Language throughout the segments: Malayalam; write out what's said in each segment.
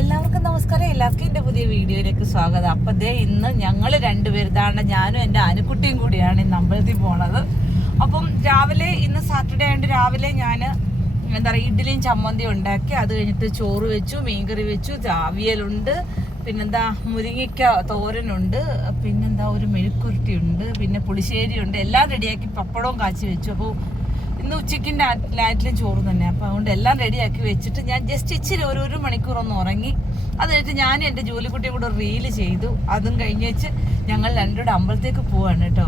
എല്ലാവർക്കും നമസ്കാരം. എല്ലാവർക്കും എൻ്റെ പുതിയ വീഡിയോയിലേക്ക് സ്വാഗതം. അപ്പം ഇന്ന് ഞങ്ങൾ രണ്ടുപേരും ഇതാണ്, ഞാനും എൻ്റെ അനുക്കുട്ടിയും കൂടിയാണ് ഇന്ന് അമ്പലത്തിൽ പോണത്. അപ്പം രാവിലെ ഇന്ന് സാറ്റർഡേ ആയതുകൊണ്ട് രാവിലെ ഞാൻ എന്താ പറയുക ഇഡ്ഡലിയും ചമ്മന്തിയും ഉണ്ടാക്കി. അത് കഴിഞ്ഞിട്ട് ചോറ് വെച്ചു, മീൻകറി വെച്ചു, അവിയലുണ്ട്, പിന്നെന്താ മുരിങ്ങയ്ക്ക തോരനുണ്ട്, പിന്നെന്താ ഒരു മെഴുക്കുരുട്ടിയുണ്ട്, പിന്നെ പുളിശ്ശേരി ഉണ്ട്. എല്ലാം റെഡിയാക്കി പപ്പടവും കാച്ചി വെച്ചു. അപ്പോൾ ഇന്ന് ഉച്ചയ്ക്ക് ലാറ്റിലും ചോറ് തന്നെ. അപ്പോൾ അതുകൊണ്ട് എല്ലാം റെഡിയാക്കി വെച്ചിട്ട് ഞാൻ ജസ്റ്റ് ഇച്ചിരി ഒരു മണിക്കൂർ ഒന്ന് ഉറങ്ങി. അത് കഴിഞ്ഞിട്ട് ഞാൻ എൻ്റെ ജോലിക്കുട്ടിയും കൂടെ റീല് ചെയ്തു. അതും കഴിഞ്ഞ് വെച്ച് ഞങ്ങൾ രണ്ടുകൂടെ അമ്പലത്തേക്ക് പോവാണ് കേട്ടോ.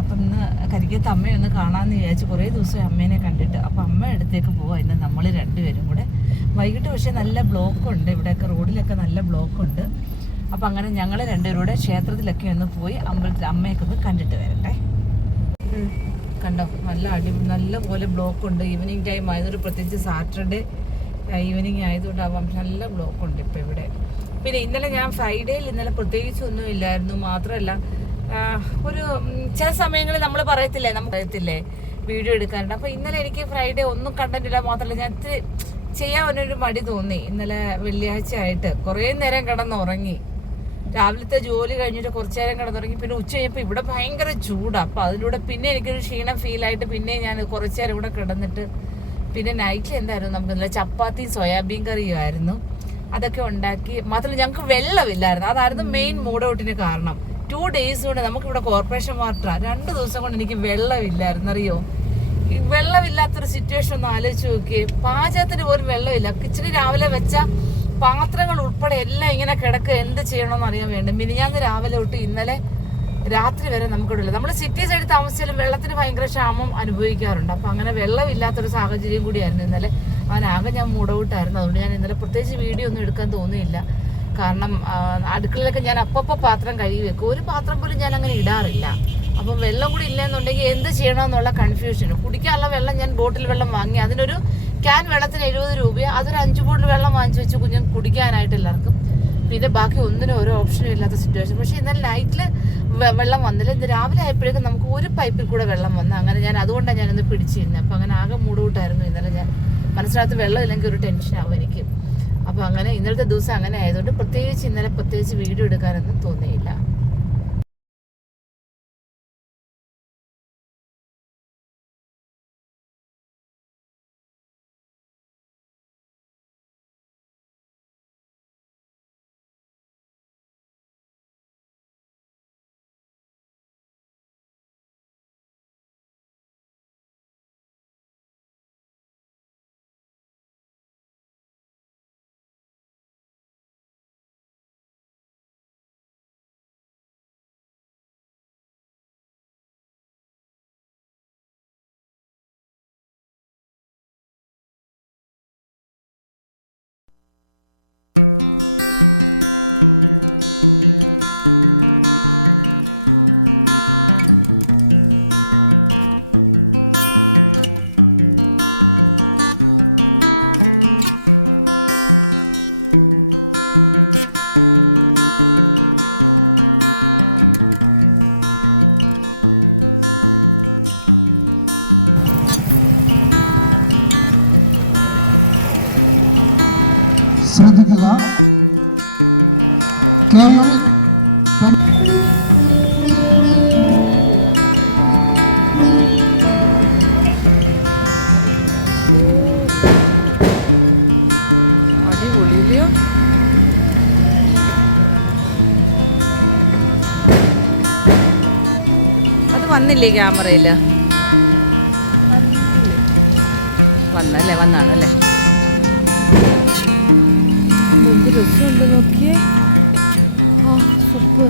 അപ്പം ഇന്ന് കരിക്കത്ത് അമ്മയൊന്ന് കാണാമെന്ന് വിചാരിച്ചു. കുറേ ദിവസം അമ്മേനെ കണ്ടിട്ട്. അപ്പം അമ്മ അടുത്തേക്ക് പോവാം ഇന്ന് നമ്മൾ രണ്ടുപേരും കൂടെ. വൈകിട്ട് പക്ഷേ നല്ല ബ്ലോക്കുണ്ട്, ഇവിടെയൊക്കെ റോഡിലൊക്കെ നല്ല ബ്ലോക്കുണ്ട്. അപ്പം അങ്ങനെ ഞങ്ങൾ രണ്ടുപേരും കൂടെ ക്ഷേത്രത്തിലൊക്കെ ഒന്ന് പോയി അമ്പലത്തിൽ അമ്മയൊക്കെ ഒന്ന് കണ്ടിട്ട് വരട്ടെ. കണ്ടോ, നല്ല പോലെ ബ്ലോക്ക് ഉണ്ട്. ഈവനിങ് ടൈം ആയതുകൊണ്ട്, പ്രത്യേകിച്ച് സാറ്റർഡേ ഈവനിങ് ആയതുകൊണ്ടാവാം നല്ല ബ്ലോക്ക് ഉണ്ട് ഇപ്പോൾ ഇവിടെ. പിന്നെ ഇന്നലെ ഞാൻ ഫ്രൈഡേയിൽ പ്രത്യേകിച്ച് ഒന്നും ഇല്ലായിരുന്നു. മാത്രമല്ല ഒരു ചില സമയങ്ങളിൽ നമ്മൾ പറയത്തില്ലേ വീഡിയോ എടുക്കാറുണ്ട്. അപ്പോൾ ഇന്നലെ എനിക്ക് ഫ്രൈഡേ ഒന്നും കണ്ടന്റില്ല. മാത്രമല്ല ഞാൻ ചെയ്യാനൊരു മടി തോന്നി. ഇന്നലെ വെള്ളിയാഴ്ച ആയിട്ട് കുറേ നേരം കിടന്നുറങ്ങി. രാവിലത്തെ ജോലി കഴിഞ്ഞിട്ട് കുറച്ചു നേരം കിടന്നുറങ്ങി. പിന്നെ ഉച്ച കഴിഞ്ഞപ്പോൾ ഇവിടെ ഭയങ്കര ചൂടാണ്. അപ്പോൾ അതിലൂടെ പിന്നെ എനിക്കൊരു ക്ഷീണം ഫീലായിട്ട് പിന്നെ ഞാൻ കുറച്ചു നേരം ഇവിടെ കിടന്നിട്ട് പിന്നെ നൈറ്റിൽ എന്തായിരുന്നു നമുക്ക് ചപ്പാത്തിയും സോയാബീൻ കറിയും ആയിരുന്നു. അതൊക്കെ ഉണ്ടാക്കി. മാത്രമല്ല ഞങ്ങൾക്ക് വെള്ളമില്ലായിരുന്നു. അതായിരുന്നു മെയിൻ മൂഡ് ഔട്ടിന് കാരണം. 2 days കൊണ്ട് നമുക്കിവിടെ കോർപ്പറേഷൻ വാട്ടറാണ്. 2 ദിവസം കൊണ്ട് എനിക്ക് വെള്ളമില്ലായിരുന്നു. അറിയോ, ഈ വെള്ളമില്ലാത്തൊരു സിറ്റുവേഷൻ ഒന്ന് ആലോചിച്ച് നോക്കിയേ. പാചകത്തിന് പോലും വെള്ളമില്ല. കിച്ചണിൽ രാവിലെ വെച്ച പാത്രങ്ങൾ ഉൾപ്പെടെ എല്ലാം ഇങ്ങനെ കിടക്കുക. എന്ത് ചെയ്യണമെന്ന് അറിയാൻ വേണ്ടി മിനിഞ്ഞാന്ന് രാവിലെ തൊട്ട് ഇന്നലെ രാത്രി വരെ നമുക്കിവിടില്ല. നമ്മൾ സിറ്റി സൈഡിൽ താമസിച്ചാലും വെള്ളത്തിന് ഭയങ്കര ക്ഷാമം അനുഭവിക്കാറുണ്ട്. അപ്പം അങ്ങനെ വെള്ളമില്ലാത്തൊരു സാഹചര്യം കൂടിയായിരുന്നു ഇന്നലെ. അവനാകെ ഞാൻ മൂടൗട്ടായിരുന്നു. അതുകൊണ്ട് ഞാൻ ഇന്നലെ പ്രത്യേകിച്ച് വീഡിയോ ഒന്നും എടുക്കാൻ തോന്നിയില്ല. കാരണം അടുക്കളയിലൊക്കെ ഞാൻ അപ്പപ്പോൾ പാത്രം കഴുകി വെക്കും. ഒരു പാത്രം പോലും ഞാൻ അങ്ങനെ ഇടാറില്ല. അപ്പം വെള്ളം കൂടി ഇല്ലെന്നുണ്ടെങ്കിൽ എന്ത് ചെയ്യണമെന്നുള്ള കൺഫ്യൂഷനും. കുടിക്കാനുള്ള വെള്ളം ഞാൻ ബോട്ടിൽ വെള്ളം വാങ്ങി. അതിനൊരു ക്യാൻ വെള്ളത്തിന് 70 രൂപ. അതൊരു 5 ബോട്ടിൽ വെള്ളം വാങ്ങിച്ചു വെച്ച് കുഞ്ഞും കുടിക്കാനായിട്ട് എല്ലാവർക്കും. പിന്നെ ബാക്കി ഒന്നിനും ഓരോ ഓപ്ഷനും ഇല്ലാത്ത സിറ്റുവേഷൻ. പക്ഷേ ഇന്നലെ നൈറ്റിൽ വെള്ളം വന്നില്ല. ഇന്ന് രാവിലെ ആയപ്പോഴേക്കും നമുക്ക് ഒരു പൈപ്പിൽ കൂടെ വെള്ളം വന്നു. അങ്ങനെ ഞാൻ അതുകൊണ്ടാണ് ഞാനിന്ന് പിടിച്ചിരുന്നത്. അപ്പം അങ്ങനെ ആകെ മൂടുകൂട്ടായിരുന്നു ഇന്നലെ. ഞാൻ മനസ്സിനകത്ത് വെള്ളം ഇല്ലെങ്കിൽ ഒരു ടെൻഷനാവും എനിക്ക്. അപ്പോൾ അങ്ങനെ ഇന്നലത്തെ ദിവസം അങ്ങനെ ആയതുകൊണ്ട് പ്രത്യേകിച്ച് വീഡിയോ എടുക്കാനൊന്നും തോന്നിയില്ല. ശ്രദ്ധിക്കുക. അടിപൊളിയില്ലയോ? അത് വന്നില്ലേ ക്യാമറയില്? വന്നല്ലേ, വന്നാണല്ലേ. എന്ത് രസമുണ്ട് നോക്കിയേ. ആ സൂപ്പ്.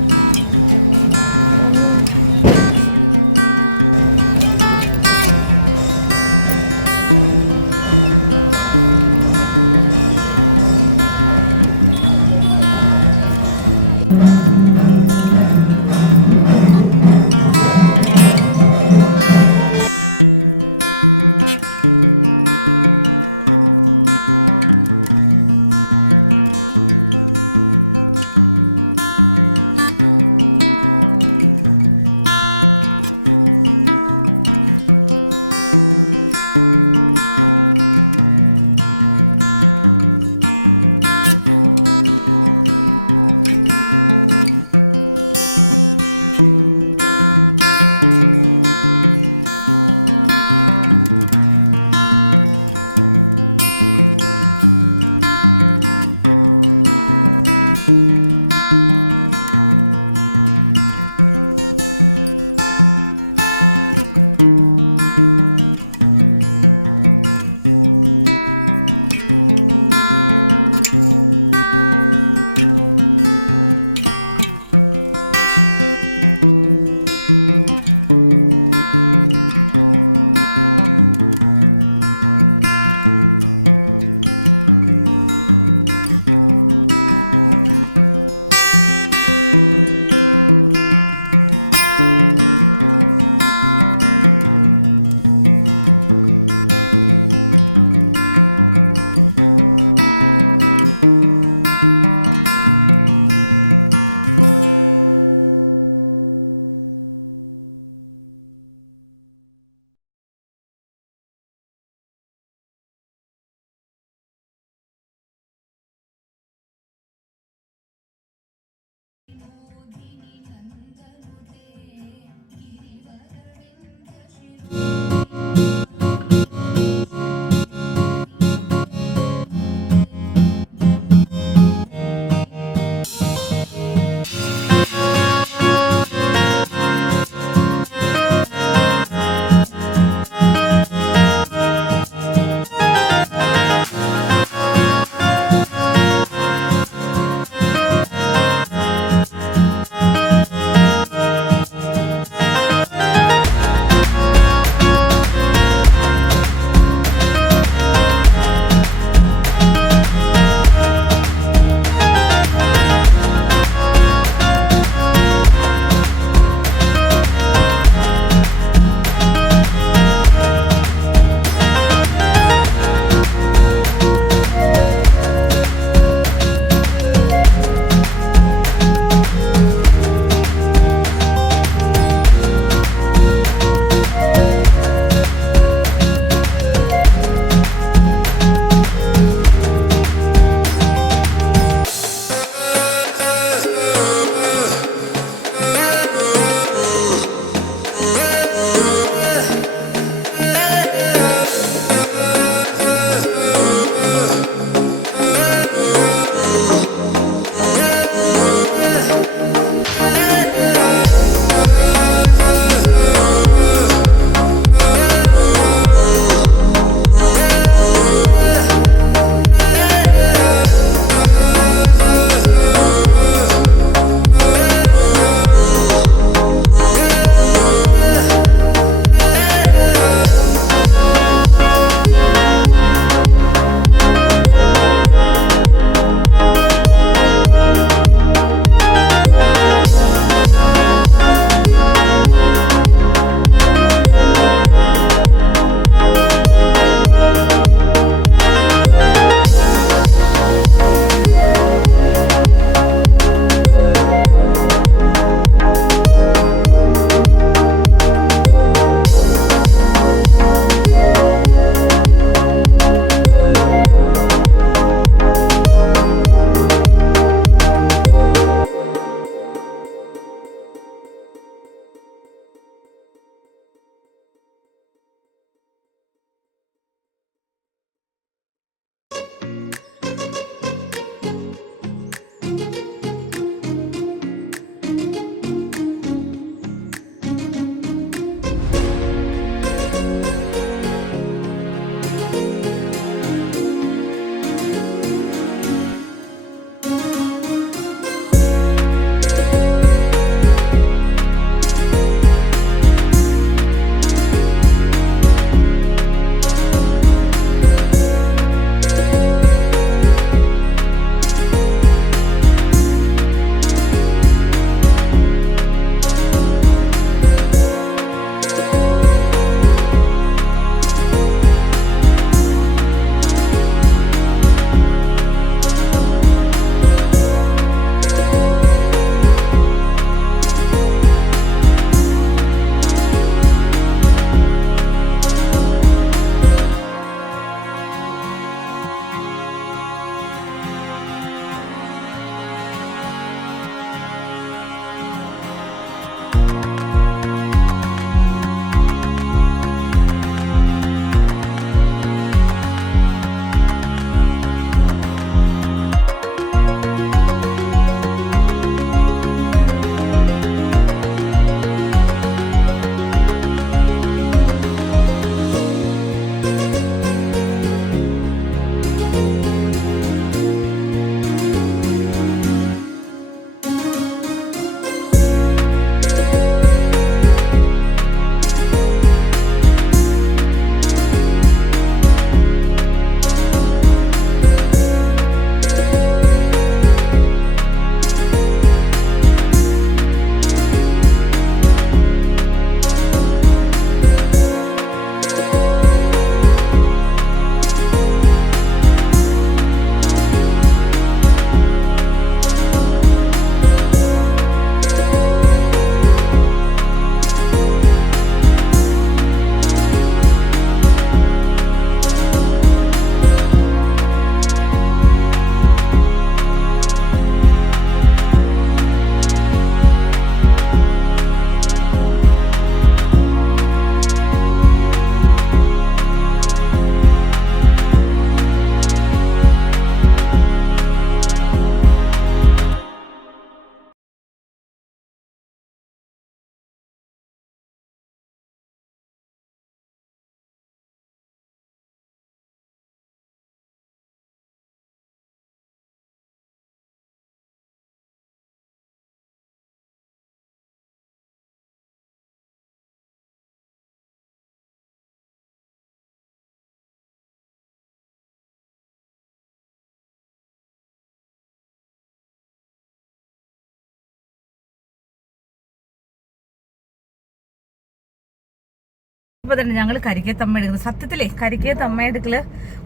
ഇപ്പോൾ തന്നെ ഞങ്ങൾ കരിക്കേത്തമ്മ എടുക്കുന്നത്. സത്യത്തിലേ കരിക്കേത്തമ്മ എടുക്കൽ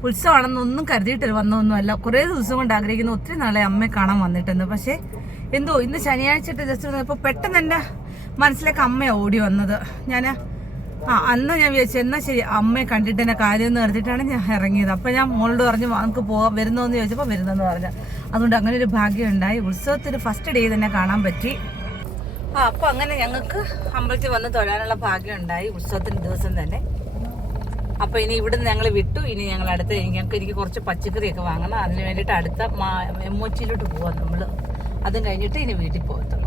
ഉത്സവമാണെന്നൊന്നും കരുതിയിട്ട് വന്നതൊന്നുമല്ല. കുറേ ദിവസം കൊണ്ട് ആഗ്രഹിക്കുന്ന ഒത്തിരി നാളെ അമ്മയെ കാണാൻ വന്നിട്ടുണ്ട്. പക്ഷേ എന്തോ ഇന്ന് ശനിയാഴ്ച ജസ്റ്റ് വന്നപ്പോൾ പെട്ടെന്ന് എൻ്റെ മനസ്സിലേക്ക് അമ്മയാണ് ഓടി വന്നത്. ഞാൻ അന്ന് ഞാൻ വിചാരിച്ചു എന്നാൽ ശരി അമ്മയെ കണ്ടിട്ട് എന്നെ കാര്യമെന്ന് കരുതിയിട്ടാണ് ഞാൻ ഇറങ്ങിയത്. അപ്പോൾ ഞാൻ മോളോട് പറഞ്ഞു നമുക്ക് പോകാം വരുന്നോന്ന് ചോദിച്ചപ്പോൾ വരുന്നെന്ന് പറഞ്ഞു. അതുകൊണ്ട് അങ്ങനെ ഒരു ഭാഗ്യം ഉണ്ടായി. ഉത്സവത്തിന് ഫസ്റ്റ് ഡേ തന്നെ കാണാൻ പറ്റി. അപ്പോൾ അങ്ങനെ ഞങ്ങൾക്ക് അമ്പലത്തിൽ വന്ന് തൊഴാനുള്ള ഭാഗ്യം ഉണ്ടായി ഉത്സവത്തിന് ദിവസം തന്നെ. അപ്പോൾ ഇനി ഇവിടുന്ന് ഞങ്ങൾ വിട്ടു. ഇനി ഞങ്ങൾ അടുത്ത് എനിക്ക് കുറച്ച് പച്ചക്കറിയൊക്കെ വാങ്ങണം. അതിന് വേണ്ടിയിട്ട് അടുത്ത എമ്മോച്ചിയിലോട്ട് പോവാം നമ്മൾ. അതും കഴിഞ്ഞിട്ട് ഇനി വീട്ടിൽ പോകത്തുള്ളൂ.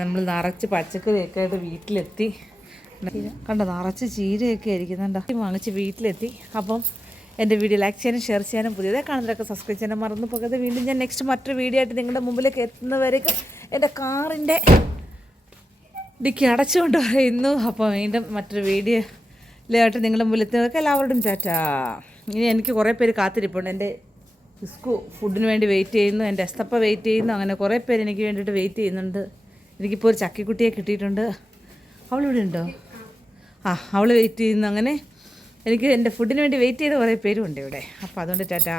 നമ്മൾ നിറച്ച് പച്ചക്കറിയൊക്കെ ആയിട്ട് വീട്ടിലെത്തി. കണ്ടോ നിറച്ച് ചീരയൊക്കെ ആയിരിക്കുന്നുണ്ടോ വാങ്ങിച്ച് വീട്ടിലെത്തി. അപ്പം എൻ്റെ വീഡിയോ ലൈക്ക് ചെയ്യാനും ഷെയർ ചെയ്യാനും പുതിയതേ കാണുന്നവരൊക്കെ സബ്സ്ക്രൈബ് ചെയ്യാനും മറന്നു പോകാതെ. വീണ്ടും ഞാൻ നെക്സ്റ്റ് മറ്റൊരു വീഡിയോ ആയിട്ട് നിങ്ങളുടെ മുമ്പിലേക്ക് എത്തുന്നവരേക്കും എൻ്റെ കാറിൻ്റെ ഡിക്കി അടച്ചുകൊണ്ട് പറയുന്നു. അപ്പോൾ വീണ്ടും മറ്റൊരു വീഡിയോയിലായിട്ട് നിങ്ങളുടെ മുമ്പിൽ എത്തുന്നവർക്ക് എല്ലാവരോടും ടാറ്റാ. ഇനി എനിക്ക് കുറേ പേര് കാത്തിരിപ്പുണ്ട്. എൻ്റെ ഫുഡിന് വേണ്ടി വെയിറ്റ് ചെയ്യുന്നു. എൻ്റെ എസ്തപ്പ വെയിറ്റ് ചെയ്യുന്നു. അങ്ങനെ കുറേ പേര് എനിക്ക് വേണ്ടിയിട്ട് വെയിറ്റ് ചെയ്യുന്നുണ്ട്. എനിക്കിപ്പോൾ ഒരു ചക്കിക്കുട്ടിയെ കിട്ടിയിട്ടുണ്ട്. അവളിവിടെ ഉണ്ടോ? അവൾ വെയിറ്റ് ചെയ്യുന്നു. അങ്ങനെ എനിക്ക് എൻ്റെ ഫുഡിന് വേണ്ടി വെയിറ്റ് ചെയ്ത കുറേ പേരും ഉണ്ട് ഇവിടെ. അപ്പോൾ അതുകൊണ്ട് ടാറ്റാ.